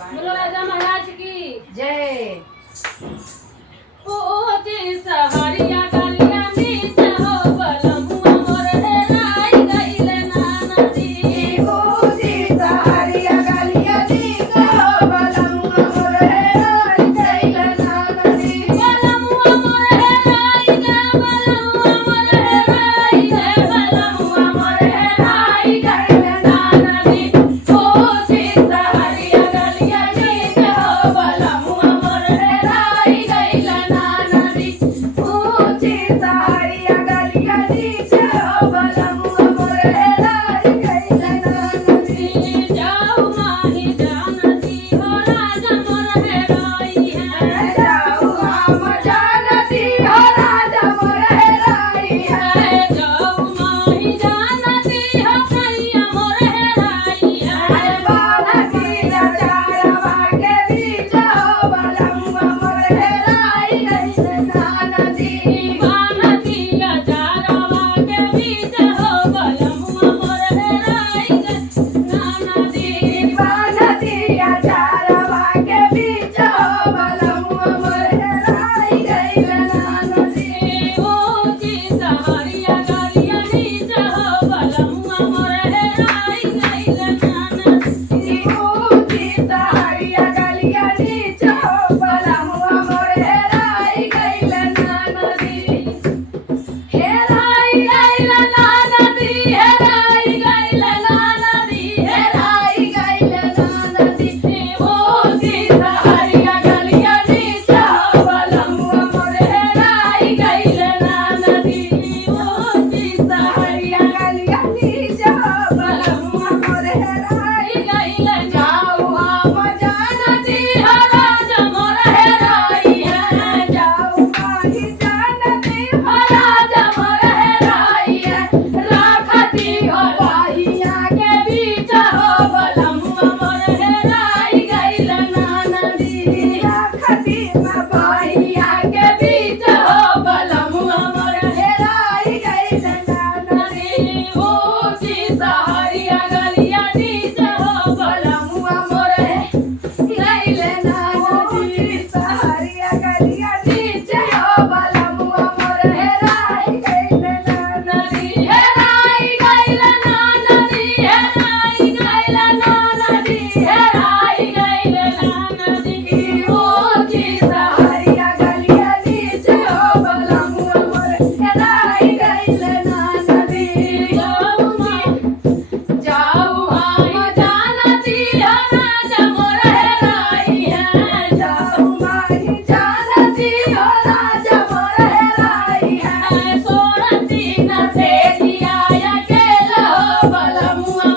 बोलो राजा महाराज की जय। ओ जी सहरिया गलिया नीच हो बलमुआ मोर हेराई गइले नाना जी। ओ जी सहरिया गलिया नीच हो बलमुआ मोर हेराई गइले नाना जी। बलमुआ मोर हेराई गे बलमुआ मोर हेराई गे बलमुआ मोर हेराई गइले नाना जी। ओ जी सहरिया गलिया नीच हो बलमुआ मोर हेराई गइले नाना जी। ओ जी सहरिया गलिया नीच हो बलमुआ मोर हेराई गइले नाना जी। जाऊ माही जानती हो राजा मोर हेराई है। जाऊ हम जानती हो राजा मोर हेराई है। जाऊ माही जानती हो सैया मोर हेराई है। बानकी चारवा के बीच हो बलमुआ मोर हेराई गइले नाना जी। बानकी चारवा के बीच हो बलमुआ मोर हेराई गइले नाना जी। बानकी चारवा के बीच हो बलमुआ मोर हेराई गइले नाना जी। ओ जी सहरिया गलिया नीच हो बलमुआ मोर हेराई गइले नाना जी। ओ जी सहरिया गलिया नीच हो बलमुआ मोर हेराई गइले नाना जी। हेराई गइले नाना जी। हेराई गइले नाना जी। हेराई गइले नाना जी। ओ जी सहरिया गलिया नीच हो बलमुआ मोर हेराई गइले नाना जी। ओ जी सहरिया गलिया नीच हो बलमुआ मोर हेराई गइले। जाऊ हम जानती हो राजा मोर हेराई है। जाऊ माही जानती हो राजा मोर हेराई है। राखती हो बाहिया के बीच हो बलमुआ मोर हेराई गइले नाना जी। राखती में बाहिया के बीच हो बलमुआ मोर हेराई गइले नाना जी। ओ जी सहरिया गलिया नीच हो बलमुआ मोर गइले नाना जी। सहरिया गलिया नीच हो बलमुआ मोर हेराई गइले नाना जी। हेराई गइले नाना जी। हेराई गइले नाना जी। हेराई गइले नाना जी। ओ जी सहरिया गलिया नीच हो बलमुआ मोर हेराई गइले नाना जी। जाऊ हम जानती हो राजा मोर हेराई है। जाऊ माही जानती हो राजा मोर हेराई है। सोरती न से जिया अकेला हो बलमुआ